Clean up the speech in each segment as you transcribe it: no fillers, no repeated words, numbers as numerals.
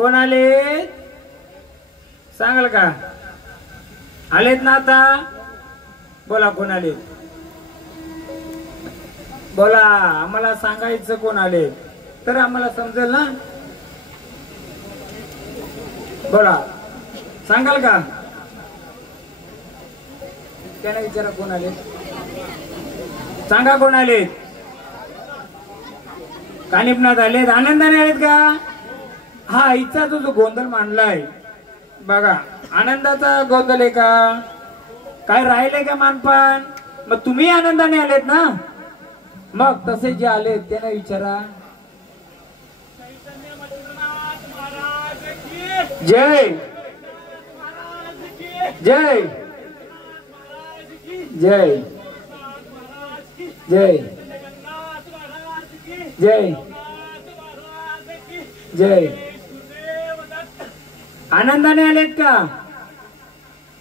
कोण आले सांगाल का? आलेत ना आता? बोला कोण आले? बोला, आम्हाला सांगायचं कोण आले तर आम्हाला समजेल ना. बोला, सांगाल का? त्याला विचारा कोण आले, सांगा कोण आले? कानिपनाथ आलेत, आनंदाने आलेत का? हा, इच्छा जो गोंधळ मांडलाय बघा, आनंदाचा गोंधळ आहे का? काय राहिले का मानपान? मग तुम्ही आनंदाने आलेत ना? मग तसे जे आलेत त्यांना विचारा. जय जय जय जय जय जय. आनंदाने आलेत का?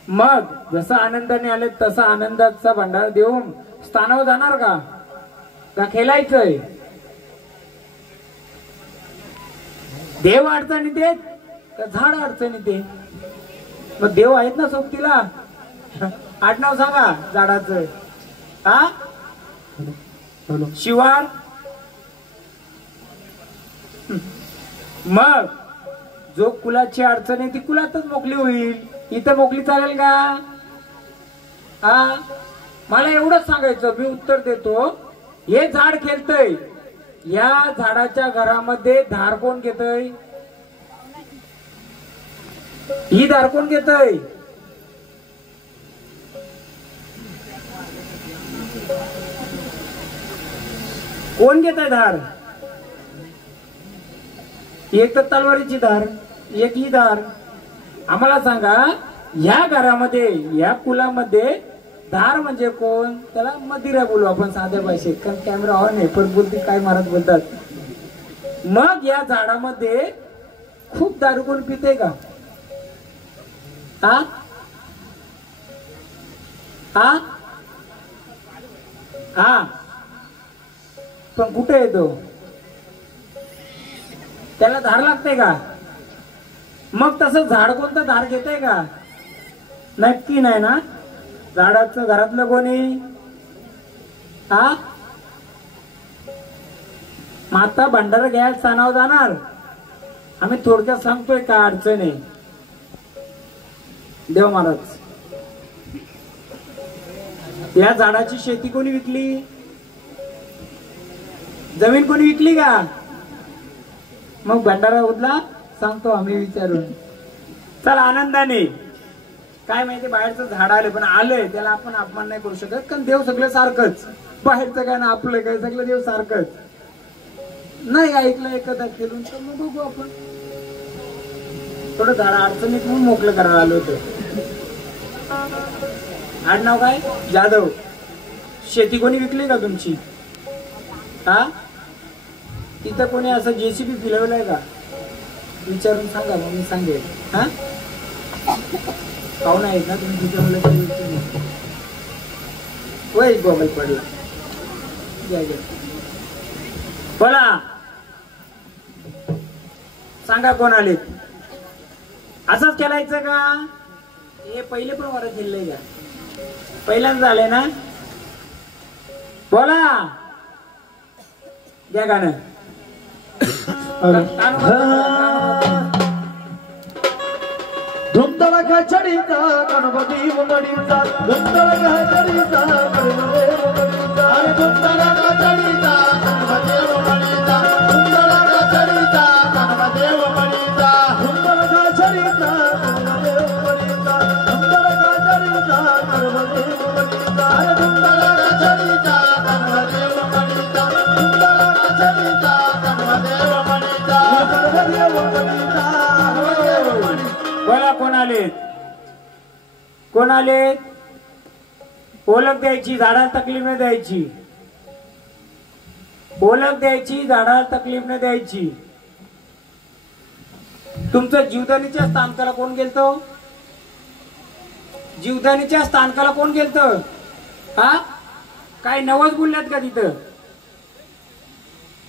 मग जसं आनंदाने आलेत तसा आनंदाचा भंडार देऊन स्थानावर जाणार का? का खेळायचंय? देव अडचणीत येत का झाड अडचणीत येत? मग देव आहेत ना सोबतीला? आडनाव सांगा झाडाचं. हा, शिवार. मग जो कुलाची अडचण आहे ती कुलातच मोकळी होईल, इथं मोकळी चालेल का? हा, मला एवढंच सांगायचं, मी उत्तर देतो. हे झाड खेळतय, या झाडाच्या घरामध्ये धार कोण घेतय? ही धार कोण घेतय? कोण घेतय धार? एक तर तलवारीची धार, एक ही धार. आम्हाला सांगा, या घरामध्ये या कुलामध्ये धार म्हणजे कोण? त्याला मदिरा बोलू आपण साध्या भाषेत, कारण कॅमेरा ऑन आहे, पण बोलती काय महाराज बोलतात. मग या झाडामध्ये खूप दारू कोण पिते का? हा हा हा, पण कुठे येतो? त्याला धार लागते का? मग तसं झाड कोणतं धार घेतय का? नक्की नाही ना. झाडाचं घरातलं कोणी? हा, माता भंडारा घ्यायला स्थानावर जाणार. आम्ही थोडक्यात सांगतोय काय अडचण आहे. देव महाराज, या झाडाची शेती कोणी विकली? जमीन कोणी विकली का? मग भंडारा उरला सांगतो आम्ही विचारून. चला आनंदाने. काय माहिती, बाहेरचं झाड आले पण आलंय त्याला आपण अपमान नाही करू शकत, कारण देव सगळं सारखंच. बाहेरचं काय ना आपलं काय, सगळं देव सारखंच. नाही ऐकलं एखादा केलून तर मग बघू आपण. थोडं झाड अडचणीत म्हणून मोकळं करायला आलो होतं. आडनाव काय? जाधव. शेती कोणी विकली का तुमची? हा, तिथं कोणी असं जेसीबी फिरवलंय का? विचारून सांगा मग मी सांगेल. हा, पाहुणा आहेत ना तुम्ही तिथे म्हणलं वय गोगल पडला. बोला, सांगा कोण आले? असंच केलायचं का? हे पहिले पण वरच खेळलंय का? पहिल्यांदा झालंय ना. बोला, द्या गाणं. धुंदळ चढीचा गणपती उमडीचा, धुंदळ चढीचा गणपती उमडीचा, अरे धुंदळ चढीचा गणपती उमडीचा, धुंदळ चढीचा गणपती उमडीचा, धुंदळ चढीचा गणपती उमडीचा, धुंदळ चढीचा गणपती उमडीचा, अरे धुंदळ चढीचा गणपती उमडीचा, धुंदळ चढीचा गणपती उमडीचा, गणपती उमडीचा. बोला कोण आले? कोण आले? ओळख द्यायची, झाडाला तकलीफ न द्यायची. ओळख द्यायची, झाडाला तकलीफ न द्यायची. तुमचं जीवदानीच्या स्थानकाला कोण गेलतो? जीवदानीच्या स्थानकाला कोण गेलतो? हा, काय नवस बोलल्यात का तिथं?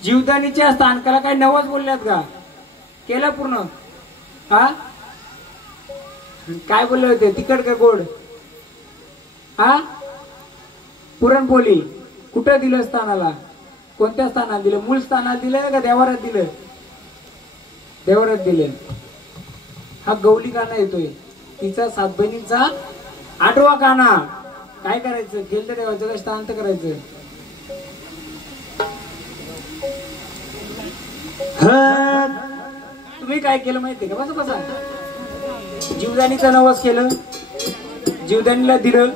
जीवदानीच्या स्थानकाला काय नवस बोलल्यात का? केलं पूर्ण? हा काय बोलले होते? तिखट का गोड? हा पुरणपोळी कुठं दिलं स्थानाला? कोणत्या स्थानात दिलं? मूळ स्थानात दिलं का देवारात दिलं? देवारात दिलं. हा गौली काना येतोय, तिचा सात बहिणींचा 8वा काना. काय करायचं? खेळतं देवाचं काय स्थानांत करायचं. तुम्ही काय केलं माहितीये का? बसा बसा. जीवदानीचा नवस केलं, जीवदानीला दिलं,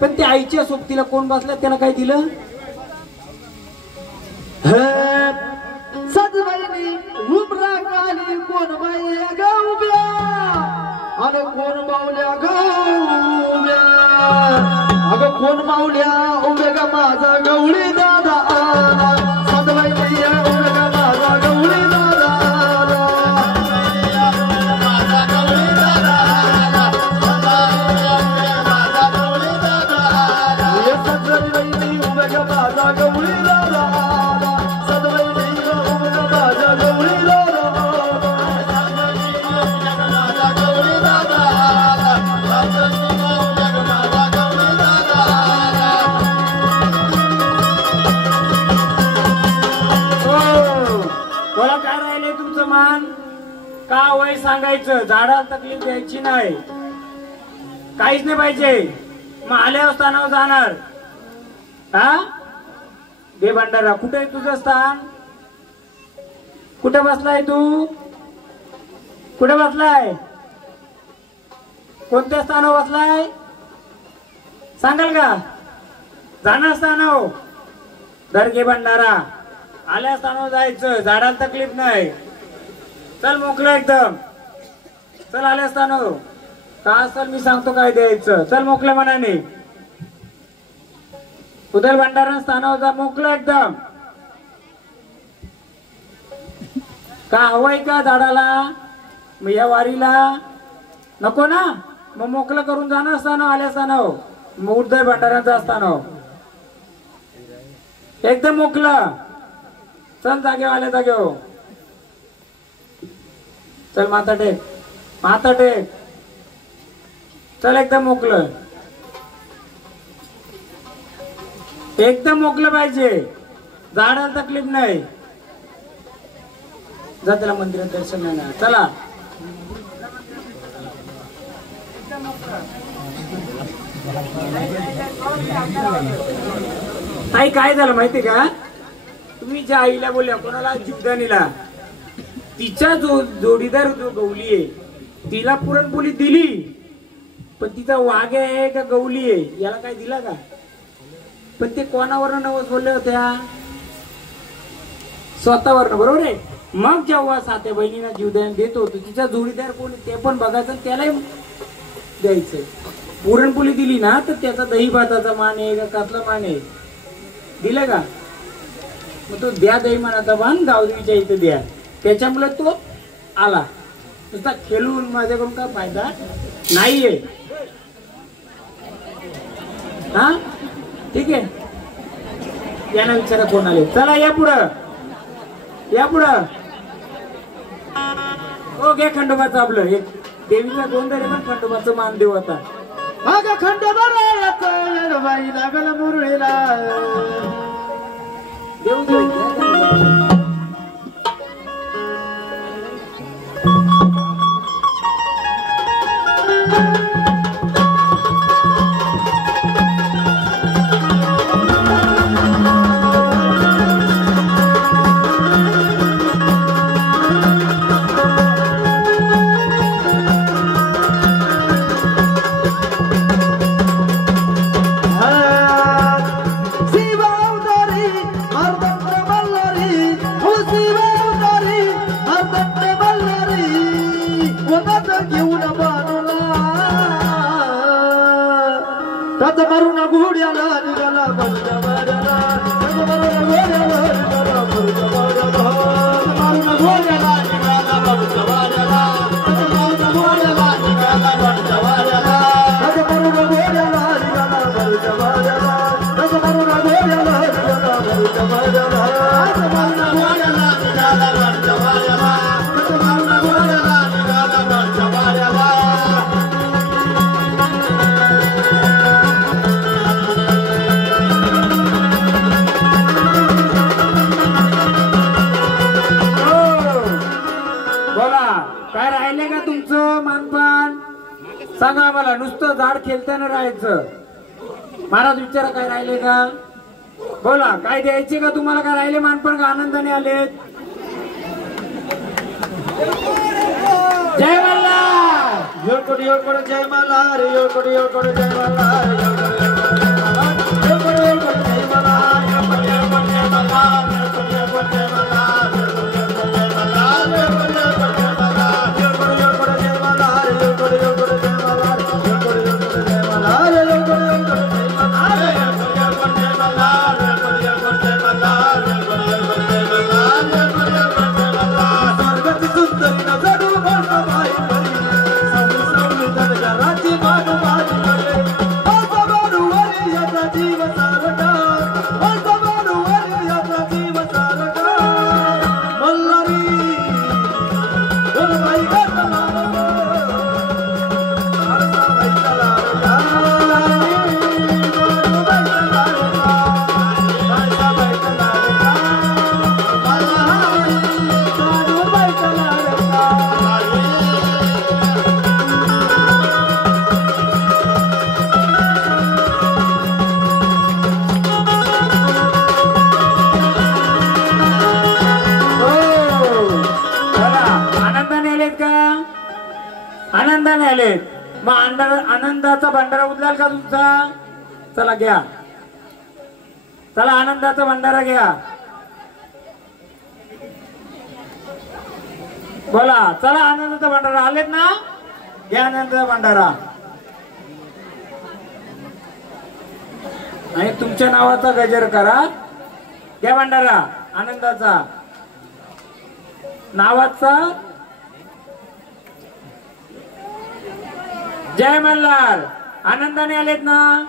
पण त्या आईच्या सोबतीला कोण बसला त्याला काय दिलं? सजवाईनी उमरा काली कोण बाई गौब्या अरे कोण मावल्या गौब्या अगं कोण मावल्या उभे ग माझा गवळी दादा आला. सजवाईनी उभे ग माझा गवळी दादा आला. माझा गवळी दादा आला. माझा गवळी दादा आला. सजवाईनी उभे ग माझा गवळी दादा आला. सजवाईनी उभे ग माझा गवळी दादा आला. माझा गवळी दादा आला. सजवाईनी उभे ग माझा गवळी दादा आला. बोला काय राहिले तुमचं मान? का वय सांगायचं? झाडाला तकलीफ द्यायची नाही, काहीच नाही पाहिजे. मग आल्यावर स्थानावर जाणार. हा दे भंडारा. कुठे आहे तुझं स्थान? कुठे बसलाय तू? कुठे बसलाय? कोणत्या स्थानावर बसलाय सांगाल का? जाणार स्थानावर. दर्गे भंडारा. आल्या स्थानावर जायचं, झाडाला तकलीफ नाही. चल मोकळं एकदम. चल आल्या स्थानावर. का असेल मी सांगतो काय द्यायचं. चल मोकळ्या मनाने. उदल भंडारा स्थानावर जा, मोकळं एकदम. का हवंय का झाडाला? मग या वारीला नको ना? मग मोकळं करून जाणार स्थानावर, आल्या स्थानावर. मग उदय भंडाऱ्यांचा स्थानावर एकदम मोकळं. चल जागेवर, आल्या जागेवर. चल माथा टेक, माथा टेक. चल एकदम मोकळं, एकदम मोकळं पाहिजे. झाडाला तकलीफ नाही. जा त्याला मंदिरात दर्शन नाही ना. चला आई काय झालं माहिती का? तुम्ही ज्या आईला बोलल्या, कोणाला? जीवदानीला. तिचा जो जोडीदार जो गवली आहे तिला पुरणपोळी दिली, पण तिचा वाघ आहे का गवली आहे याला काय दिला का? पण ते कोणावर नवस बोलले होत्या? स्वतःवर, बरोबर आहे. मग जेव्हा सात्या बहिणीला जीवदान देत होतो, तिचा जोडीदार कोण ते पण बघायचं, त्यालाही द्यायचं. पुरणपोळी दिली ना तर त्याचा दही भाताचा मान आहे का कसला मान आहे? दिलं का? मग तो द्या दही मानाचा मान गावदेवीच्या इथे द्या. त्याच्यामुळे तो आला. नुसता खेळून माझ्याकडून काय फायदा नाहीये. हा ठीक आहे. यांना विचारा कोण आले. चला या पुढं, या पुढं. हो घ्या खंडोबाचं. आपलं एक देवीचा गोंधळ आहे पण खंडोबाचं मान देऊ आता. अगं खंडोबा बाई लागल मुरळीला. देऊ देऊ. मारून घोड्याला निघाला बलच्या वाड्याला. मारून घोड्याला निघाला बलच्या वाड्याला. मारून घोड्याला निघाला बलच्या वाड्याला. मारून घोड्याला निघाला बलच्या वाड्याला. मारून घोड्याला निघाला बलच्या वाड्याला. मारून घोड्याला निघाला बलच्या वाड्याला. मारून घोड्याला निघाला बलच्या वाड्याला. मारून घोड्याला निघाला काय राहिले का तुमचं मानपान सांगा आम्हाला. नुसतं झाड खेळताना राहायचं. महाराज विचारा काय राहिले का. बोला काय द्यायचे का तुम्हाला. काय राहिले मानपान का आनंदाने आलेत. जय मल्हार. योळकोट योळकोट जय मल्हार. योळकोट योळकोट जय मल्हार. योळकोट योळकोट जय मल्हार. योळकोट योळकोट जय मल्हार. योळकोट योळकोट जय मल्हार. योळकोट योळकोट जय मल्हार. योळकोट योळकोट जय मल्हार. योळकोट योळकोट जय मल्हार. योळकोट योळकोट जय मल्हार. योळकोट योळकोट जय मल्हार. योळकोट योळकोट जय मल्हार. योळकोट योळकोट जय मल्हार. योळकोट योळकोट जय मल्हार. स्वर्गाची सुंदरी न जडू बाई बरी. सावली सावली धनगराची मानवाची बरे. आसा बानुवारी याचा जीव सारखा. आसा बानुवारी याचा जीव सारखा. मल्हारी कोणबाई गाता लाडका. आळसाबाई लाडका. कोणबाई लाडका. आळसाबाई लाडका. मल्हारी कोणबाई लाडका. चला आनंदाने आलेत का. आनंदाने आलेत. मग आनंदाचा भंडारा उचलाल का तुमचा. चला घ्या. चला आनंदाचा भंडारा घ्या. बोला चला आनंदाचा भंडारा आलेत ना. घ्या आनंदाचा भंडारा. आणि तुमच्या नावाचा गजर करा. घ्या भंडारा आनंदाचा नावाचा. जय मल्हार. आनंदाने आलेत ना.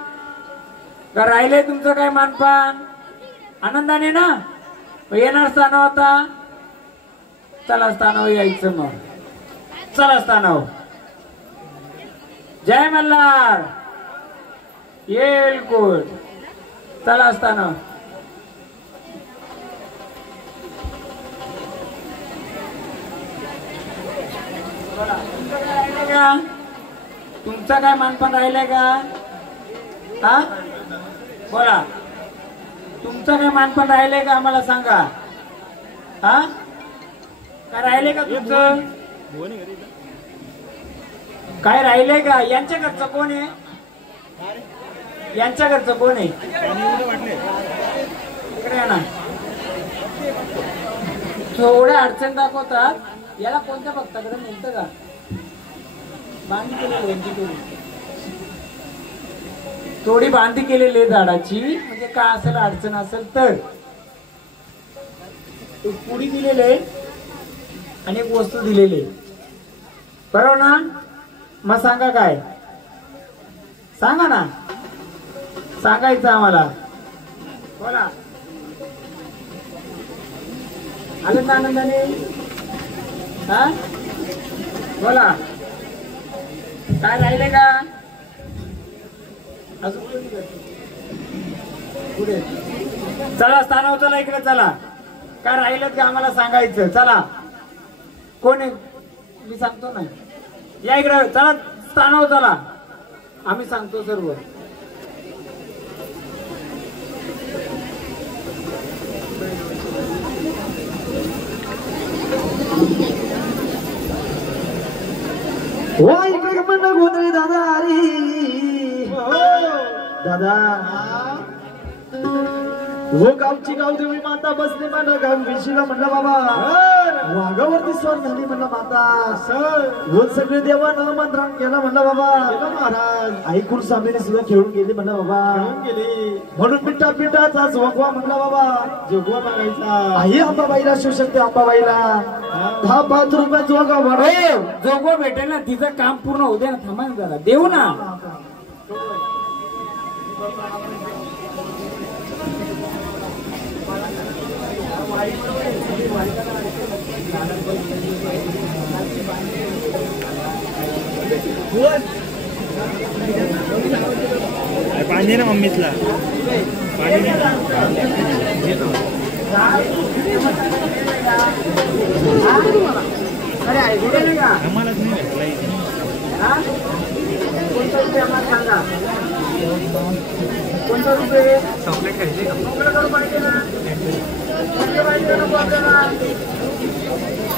का राहिले तुमचं काय मानपान. आनंदाने ना. मग येणार स्थानावर आता. चला स्थानावर यायचं मग. चला स्थानावर. जय मल्हार. येळकोट. चला स्थानावर. तुमचा काय मानपान राहिलंय का. हा बोला तुमचं काय मानपान राहिलंय का आम्हाला सांगा. हा काय राहिलंय का तुमचं. काय राहिलंय का. यांच्या घरचं कोण आहे. यांच्या घरचं कोण आहे. इकडे या ना. थोड्या अडचण दाखवतात. याला कोणत्या भक्ताकडे मिळतं का. बांधी केलेली थोडी बांधी केलेली आहे झाडाची. म्हणजे काय असेल अडचण असेल तर पुडी दिलेले आणि एक वस्तू दिलेली. बरोबर ना. मग सांगा काय. सांगा ना. सांगायचं आम्हाला. बोला आलं ना आनंदाने. हा बोला काय राहिले का. अजून पुढे चला स्थानावर. चला इकडे चला. काय राहिलं का आम्हाला सांगायचं. चला कोण आहे मी सांगतो ना. या इकडे चला स्थानावर. चला आम्ही सांगतो सर्व. वा इकडे म्हणणं गोंधळी दादा. अरे दादा हो गावची गावदेवी माता बसली म्हणलं. गाव विशीला म्हणलं बाबा वाघावरती स्वार झाली म्हणलं माता. हो सगळे देवानं मंत्रान केला म्हणलं बाबा. महाराज ऐकून स्वामीने सुद्धा खेळून गेली म्हणलं बाबा. खेळून गेली म्हणून पिठा पिठाचा जोगवा म्हणला बाबा. जोगवा मागायचा. आई अंबाबाईला शिवशक्ती अंबाबाईला 10-5 रुपये जोगा वाढव. जोगवा भेटेल ना. तिचं काम पूर्ण होऊ दे ना. थांबा ना जरा. देऊ ना. पाणी ना मम्मीतला पाणी दिलेलं का? आम्हालाच नाही भेटला इथे. हा? कोणता रुपये आम्हाला सांगा. कोणता रुपये? चॉकलेट पाहिजे ना? कोणते पाहिजे नको आपल्याला?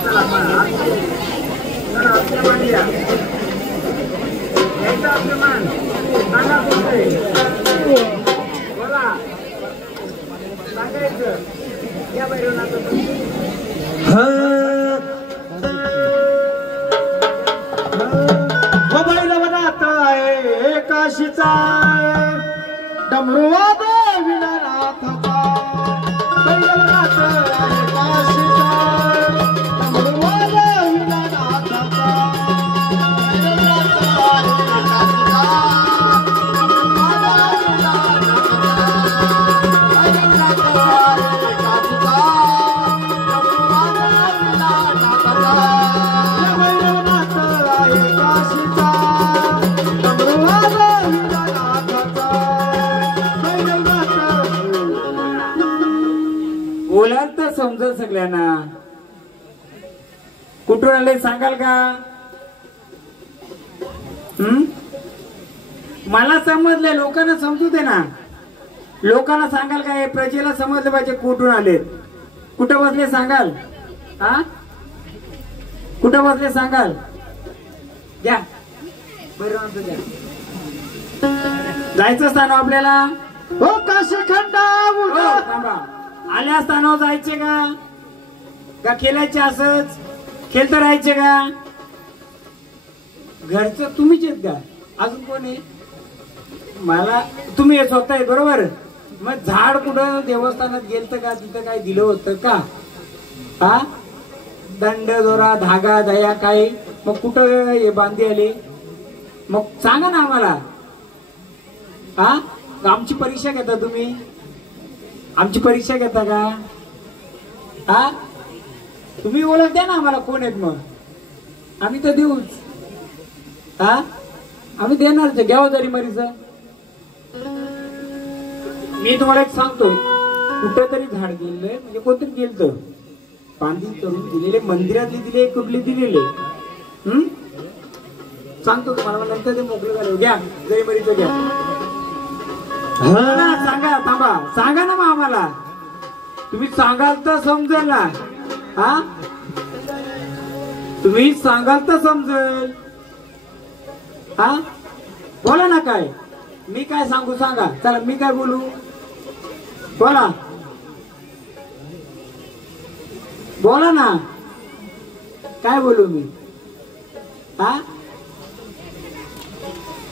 चला आपल्या मान द्या. घ्यायचं आपलं मान. सांगा कोणते? बोला. सांगायचं. या बैरवनाचं बैरवनाथ आहे काशीचा डमरुवाद विनानाथचा बैरवनाथ आहे काशीचा डमरुवाद विनानाथचा बैरवनाथ आहे काशीचा बोलाल तर समजत सगळ्यांना. कुठून आले सांगाल का? मला समजले, लोकांना समजू दे ना. लोकांना सांगाल का? हे प्रजेला समजलं पाहिजे कुठून आले. कुठं बसले सांगाल? हा, कुठं बसले सांगाल? घ्या बरं घ्या. जायचं स्थान आपल्याला. हो काशीखंडा थांबा. आल्या स्थानावर जायचे का खेळायचे? असंच खेळत राहायचे का? घरचं तुम्हीच आहेत का? अजून कोण आहे? मला तुम्ही हे स्वतः आहे बरोबर. मग झाड कुठं देवस्थानात गेलत का? तिथं काय दिलं होतं का? हा, दंड दोरा धागा दया काय? मग कुठं हे बांधे आले? मग सांगा ना आम्हाला. हा, आमची परीक्षा घेता तुम्ही? आमची परीक्षा घेता का? हा, तुम्ही ओळख द्या ना आम्हाला कोण आहेत. मग आम्ही तर देऊच. हा, आम्ही देणार घ्यावं तरी मरीच. मी तुम्हाला एक सांगतोय, कुठं तरी झाड गेलेलं म्हणजे कोणतरी गेलं बांधील करून दिलेले, मंदिरातले दिले, कुठले दिलेले. सांगतो तुम्हाला. नंतर ते मोकळे झाले. घ्या जरी मरीच घ्या. सांगा. थांबा, सांगा ना मग आम्हाला. तुम्ही सांगाल तर समजेल ना. हा, तुम्ही सांगाल तर समजेल. हा, बोला ना. काय मी काय सांगू सांगा. चला मी काय बोलू? बोला बोला ना. काय बोलू मी? हा,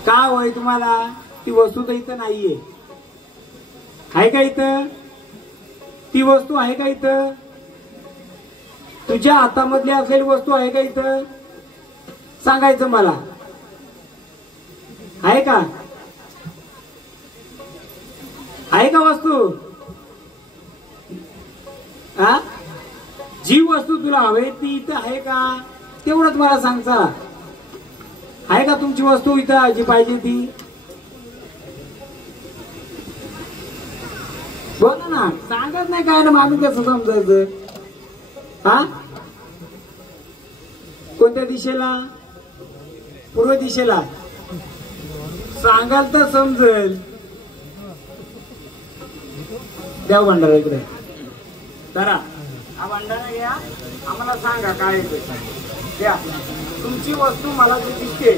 का होय तुम्हाला? ती वस्तू तर इथं नाहीये. आहे का इथं? ती वस्तू आहे का इथं? तुझ्या हातामधली असलेली वस्तू आहे का इथं? सांगायचं मला. आहे का? आहे का वस्तू? हा, जी वस्तू तुला हवे ती इथं आहे का? तेवढंच मला सांगता. आहे का तुमची वस्तू इथं जी पाहिजे ती? बोला ना. सांगत नाही काय ना. आम्ही कसं समजायचं? हा, कोणत्या दिशेला? पूर्व दिशेला. सांगाल तर समजेल. द्या भंडारा इकडे. जरा हा भंडारा घ्या. आम्हाला सांगा काय द्या. तुमची वस्तू मला जी दिसते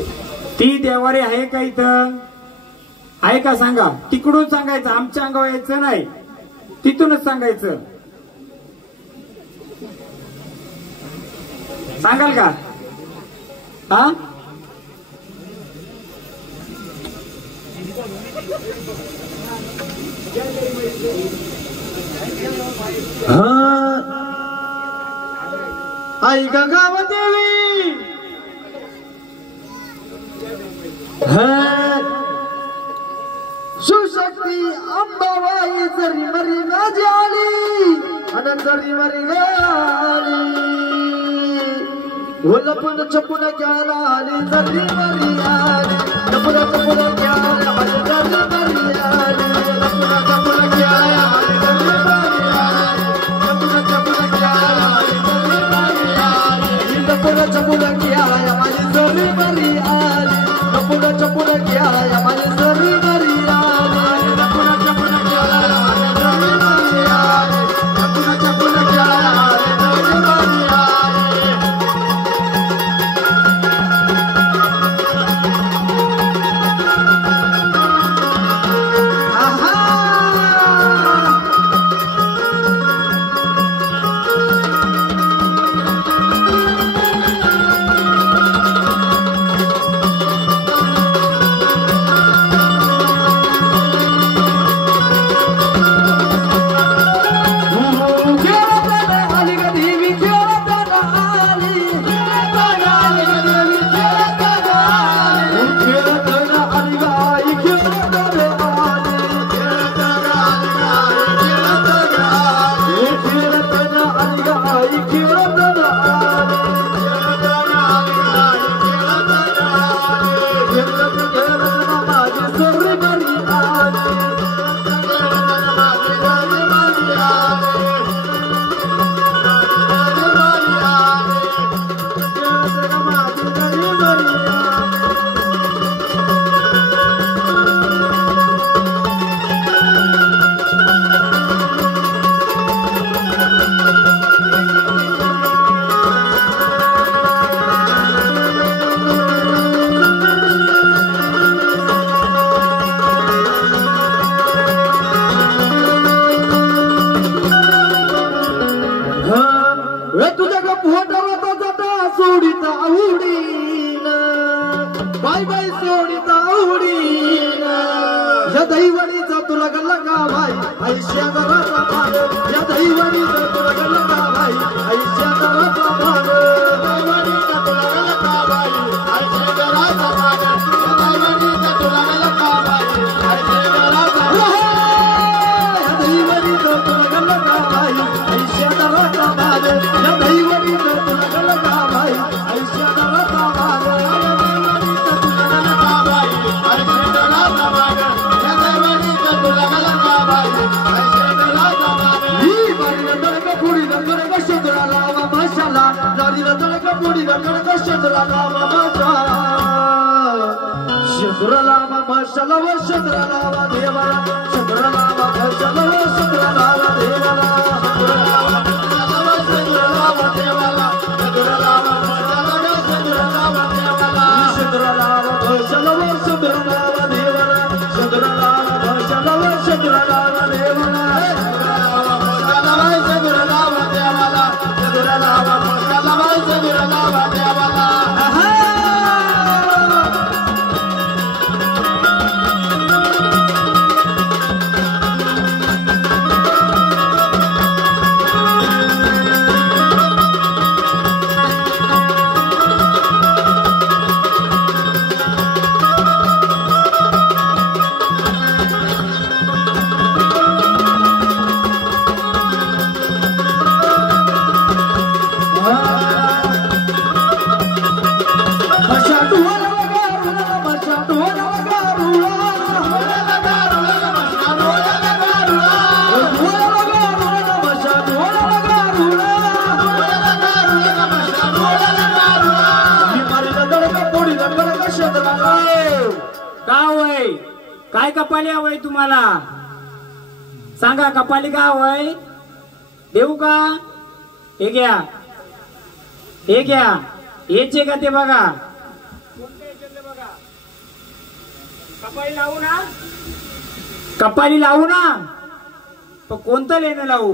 ती देवारी आहे का इथं? आहे का सांगा. तिकडून सांगायचं. आमच्या अंगावर यायचं नाही. तिथूनच सांगायचं. सांगाल का? हा, आई गंगावदेवी शिवशक्ती अंबाबाई जरी मरी माझी आली आणि जरी मरी गाली लपून छपून घ्यायला आली जरी मरी आली लपून छपून घ्यायला आली जरी मरी आली लपून छपून घ्यायला आली जरी मरी आली लपून छपून घ्यायला आली जरी मरी आली लपून घ्या माझी सरी बरी आली चपुन चपुन घ्या माझी सरी बरी आली चपुन चपुन घ्या माझी सरी बरी आली चपुन चपुन घ्या माझी सरी बरी आली आहा बाय बाय सोडिता उडीन या दैवणीचा तुला गल्ला का भाई आयुष्या दराचा भाग या दैवणीचा तुला गल्ला का भाई आयुष्या दराचा भाग दैवणीचा तुला गल्ला का भाई आयुष्या दराचा भाग या दैवणीचा तुला गल्ला का भाई आयुष्या दराचा भाग या दैवणीचा तुला गल्ला का भाई आयुष्या दराचा भाग या दैवणीचा तुला गल्ला का भाई आयुष्या दराचा भाग Shudralama mashallah wa shudralama devala Shudralama mashallah wa shudralama devala Shudralama mashallah wa shudralama devala Shudralama mashallah wa shudralama devala Shudralama mashallah wa shudralama devala Shudralama mashallah wa shudralama devala Shudralama mashallah wa shudralama devala Shudralama mashallah wa shudralama devala काय कपाली हवंय तुम्हाला सांगा कपाली का हवंय देऊ का हे घ्या हेचे का ते बघा कपाली लावू ना पण कोणतं लेणं लावू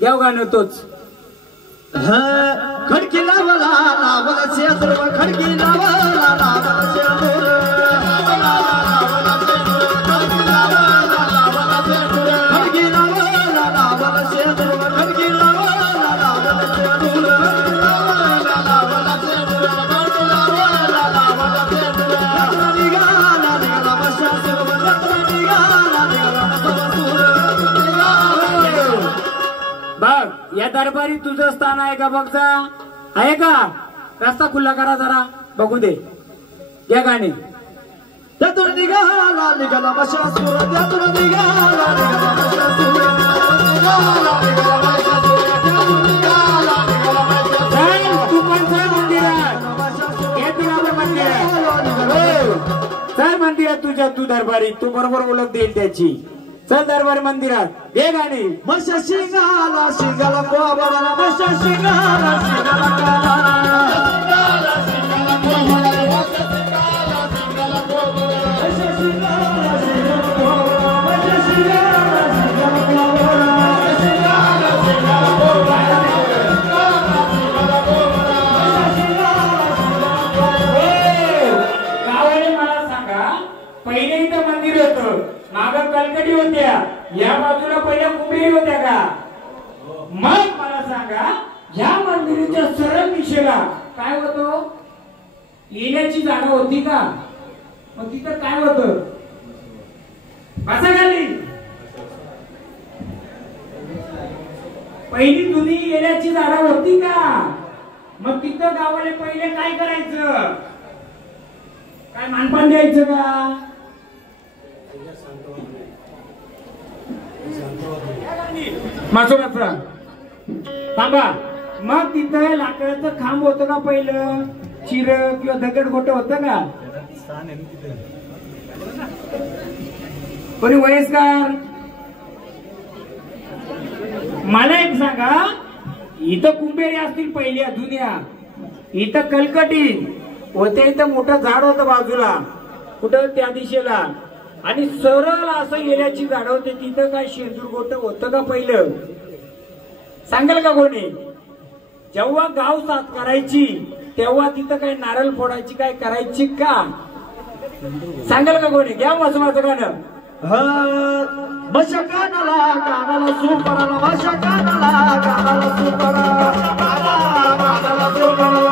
देव गाणं तोच खडकी लावला लावला खडकी लावला लावला बघ या दरबारी तुझं स्थान आहे का बघ आहे का रस्ता खुला करा जरा बघू दे या गाणे त्यातून निघाला बशासूर त्यातून निघाला बशासूर तू पण मंदिरात मंदिरात तुझ्या तू दरबारी, तू बरोबर ओळख देईल त्याची. चल दरबारी मंदिरात हे गाणी. मशा शिंगाला शिंगाला कोबराला मशा शिंगाला शिंगाला पहिले इथं मंदिर होतं, मागं कलकटी होत्या, या बाजूला पहिल्या कुंभेरी होत्या का? मग मला सांगा या मंदिराच्या सरळ दिशेला काय होतं? येण्याची जागा होती का? मग तिथं काय होतं? बसा खाली. पहिली जुनी येण्याची जागा होती का? मग तिथं गावाला पहिले काय करायचं? काय मानपान द्यायचं का? मासोबाचा थांबा. मग तिथं लाकडाचं खांब होतं का पहिलं? चिर किंवा दगड गोट होतं का? कोणी वयस्कर मला एक सांगा. इथं कुंभेरी असतील पहिल्या जुन्या, इथं कलकटी होते, इथं मोठं झाड होतं बाजूला कुठं त्या दिशेला, आणि सरळ असं येण्याची झाड होते. तिथं काय शेंदूर गोट होतं का पहिलं? सांगाल का कोणी? जेव्हा गाव साथ करायची तेव्हा तिथं काय नारळ फोडायची काय करायची का? सांगाल का कोणी? घ्या मसमाचं गाणं. मशा कानाला कानाला सुपराला मशा कानाला कानाला सुपराला कानाला सुपराला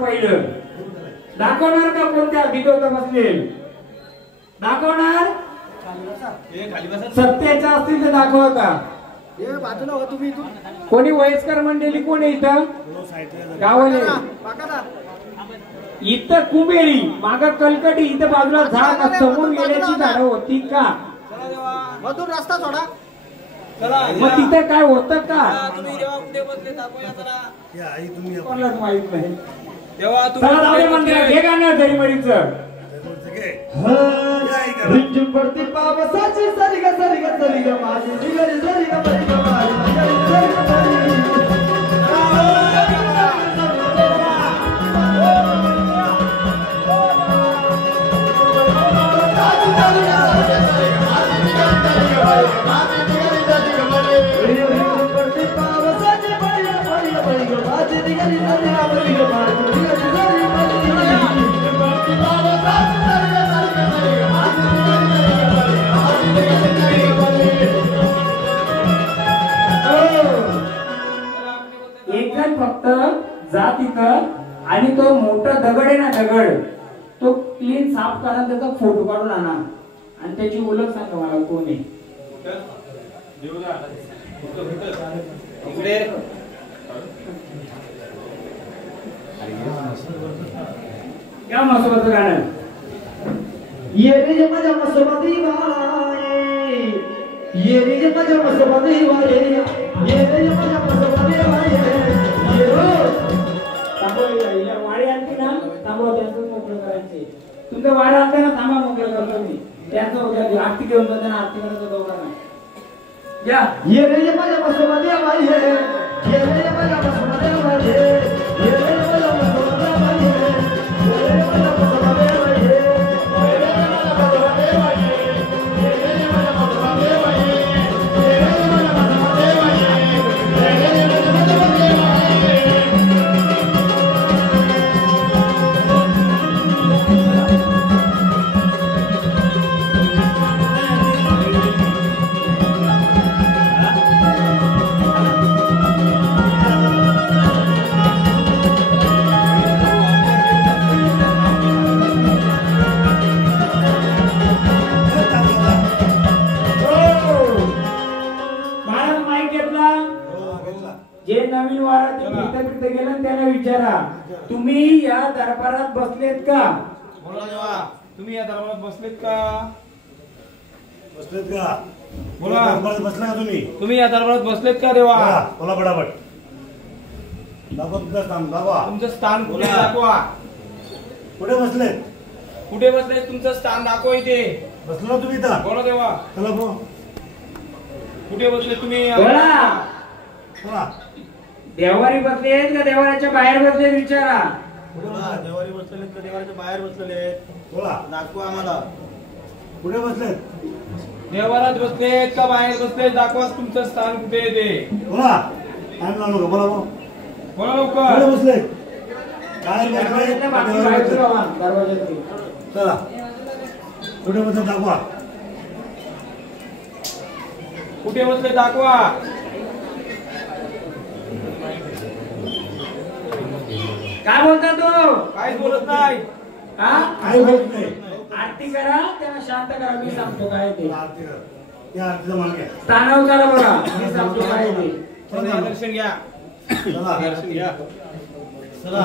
पहिलं दाखवणार का? कोणत्या भीतोत बसले दाखवणार? सत्याच्या असतील तर दाखवा का? कोणी वयस्कर मंडळी कोण आहे इथं गावाले? इथं कुंभेरी, मागं कलकटी, इथं बाजूला झाड, समोर गेल्याची झाडं होती का? मधून रस्ता सोडा. मग तिथे काय होतं का? कोणालाच माहित नाही. मंदिरात हे गाणं दरीमडीचं. रिमझिम पडते पावसाची सरी ग सरी ग सरी ग माझी निगरी सरी ग सरी ग माझी निगरी सरी ग माझी. एक जण फक्त जा तिथं आणि तो मोठा दगड आहे ना, दगड तो क्लीन साफ करा, त्याचा फोटो काढून आणा आणि त्याची ओळख सांगा मला कोण आहे. क्या मसोबाचं गाणं. ये रे माझ्या मसोबा देवाये, ये रे माझ्या मसोबा देवाये, ये रे माझ्या मसोबा देवाये. वाडी आणते ना, थांबवा त्यांचं मोकळं करायचे. तुमचं वाड आणते ना, थांबा मोकळं करतो मी त्यांचं. आरती घेऊन जाते ना, आरती करायचं दोघांना. या ये रे माझ्या मसोबा देवाये, ये रे माझ्या मसोबा देवाये, ये रे माझ्या मसोबा देवाये, ये रे माझ्या मसोबा देवाये, ये रे माझ्या मसोबा देवाये, ये रे माझ्या मसोबा देवाये, ये रे माझ्या मसोबा देवाये, ये रे माझ्या मसोबा देवाये. जे नवीन वारात फिरते गेलं त्याला विचारा, तुम्ही या दरबारात बसलेत का? बोला देवा, तुम्ही या दरबारात बसलेत का? बसलेत का? बोला. दरबारात बसला का तुम्ही? तुम्ही या दरबारात बसलेत का देवा? बोला पटापट. दाखवा तुमचं स्थान, दाखवा. तुमचं स्थान कुठे दाखवा. कुठे बसलेत? कुठे बसलेत? तुमचं स्थान दाखवा इथे. बसलो ना तुम्ही इथं? बोला देवा, चला बोल. कुठे बसले तुम्ही? बोला. चला. देवारी बसलेत का देवाऱ्याच्या बाहेर बसलेत विचारा. कुठे बसलेत? देवारी बसलेले का देवाच्या बाहेर बसलेले? बोला. दाखवा आम्हाला. कुठे बसलेत? देवारात बसलेत का बाहेर बसलेत? दाखवा तुमचं स्थान कुठे आहे ते. बोला. टाइम लावू नका. बोला बोला. बोला कुठे लवकर. बसलेत? काय बसलेत? दरवाजाच्या मागे देवाऱ्यात बाहेर बसलेत. राहा, दरवाजाची. चला. कुठे बसलेत दाखवा. कुठे बसले दाखवा. काय बोलता तू? काहीच बोलत नाही. हा? काय बोलत नाही. आरती करा, त्यांना शांत करा, मी सांगतो काय ते. आरती कर. या आरतीचा मान घ्या. स्थानावर चला बघा, मी सांगतो काय ते. चला, दर्शन घ्या. चला. दर्शन घ्या. चला.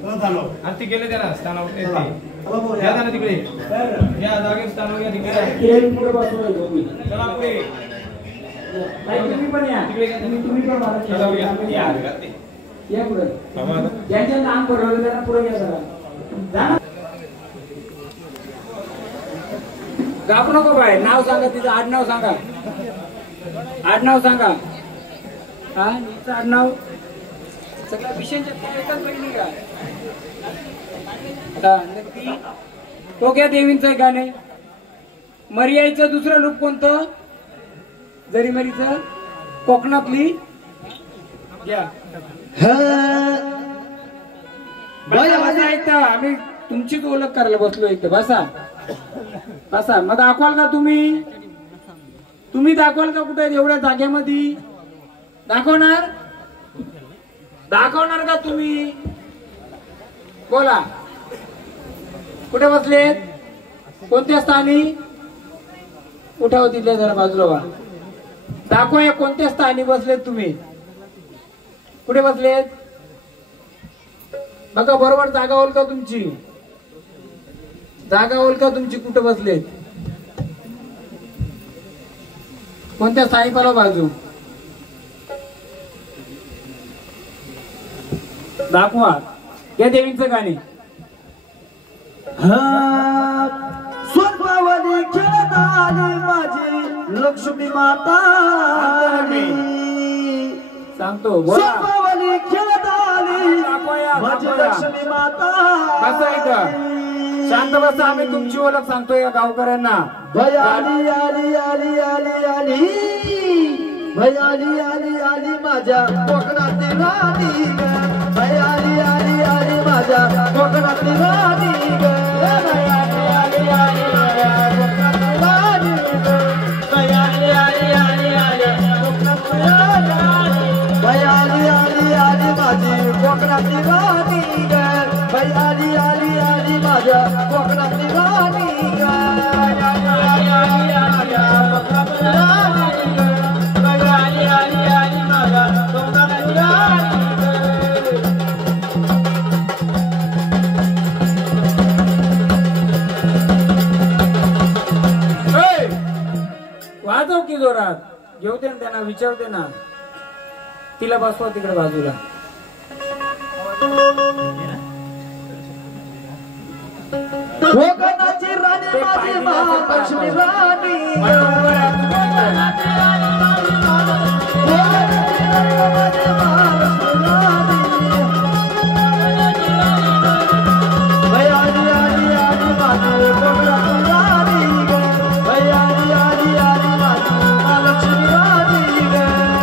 चला चालव. आरती केले त्याला स्थानावर ते. चला. चला बोल. घ्या त्यांना तिकडे. बरं. घ्या जागे स्थानावर घ्या तिकडे. ते पुढे बसवलंय तुम्ही. चला पुढे. ताई, तुम्ही पण या. तिकडे घ्या. तुम्ही पण मला चला या. या. या पुढे. बाबा, ज्यांच्या नाम पडवलं त्यांना पुढे घ्या जरा. जा ना. गाप नको बाय, नाव सांगा तिचं, आडनाव सांगा. आडनाव सांगा. हा, हिचं आडनाव सगळ्या विषयांच्या त्या एकाच बहिणी का? आता नक्की तो घ्या देवींचं एक गाणे. मर्याईचं दुसरं रूप कोणतं? जरी मरीचं कोकणातली घ्या. बसा बसा इथं, आम्ही तुमचीच ओळख करायला बसलो इथं. बसा बसा. मग दाखवाल का तुम्ही? तुम्ही दाखवाल का कुठे एवढ्या जागेमध्ये? दाखवणार? दाखवणार का तुम्ही? बोला. कुठे बसलेत? कोणत्या स्थानी? उठाव तिथल्या जरा बाजूला व्हा. दाखवा कोणत्या स्थानी बसलेत तुम्ही? कुठे बसलेत? बघा बरोबर जागा होईल का तुमची? जागा होईल का तुमची? कुठे बसलेत? कोणत्या स्थानी? पाला बाजू दाखवा. या देवींचं गाणे. स्वर्गावली खेळत आली माझी लक्ष्मी माता. सांगतो बोला. स्वर्गावली खेळत आली दाखवा, माझी दाखवा. लक्ष्मी माता. बसा इथं. शांत बसा. आम्ही तुमची ओळख सांगतोय या गावकऱ्यांना. भय आली आली आली आली आली. भय आली आली आली माझ्या कोकणातली राणी ग. भय आली आली आली माझ्या कोकणातली राणी ग. भय आली आली आली माझ्या कोकणातली राणी ग. भय आली आली आली माझ्या कोकणातली राणी. भय आली आली आली माझी कोकणातली राणी ग. भय आली आली आली माझ्या कोकणातली राणी ग. भय आली आली आली माझ्या कोकणातली राणी ग. भय आली आली आली माझ्या कोकणातली राणी ग. वाजव की जोरात. घेऊते ना त्यांना, विचारते ना. तिला बसवा तिकडे बाजूला. कोकणाची राणी माझी महालक्ष्मी राणी. कोकणाची राणी माझी महालक्ष्मी राणी. भय आली आली आली माझी कोकणाची राणी ग. भय आली आली आली माझी महालक्ष्मी राणी ग.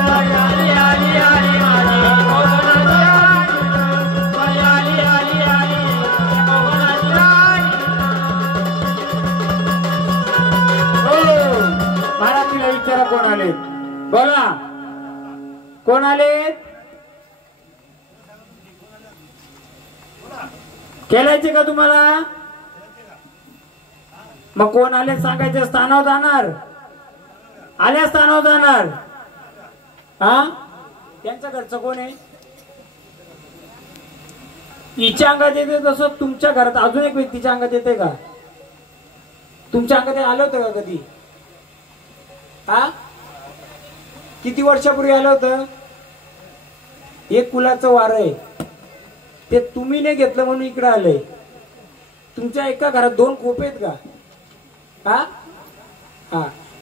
भय आली आली आली माझी कोकणाची राणी ग. भय आली आली आली कोकणाची राणी. मला तिला विचारा कोण आले. बोला कोण आले? खेळायचे का तुम्हाला? मग कोण आले सांगायचे. स्थानावर जाणार. आल्या स्थानावर जाणार. हा त्यांच्या घरचं कोण आहे? हिच्या अंगात येते तसं तुमच्या घरात अजून एक व्यक्तीच्या अंगात येते का? तुमच्या अंगात आलं होतं का कधी? हा, किती वर्षापूर्वी आलं होतं? एक कुलाचं वार आहे ते तुम्ही नाही घेतलं म्हणून इकडे आलंय. तुमच्या एका घरात 2 खोप आहेत का? हा हा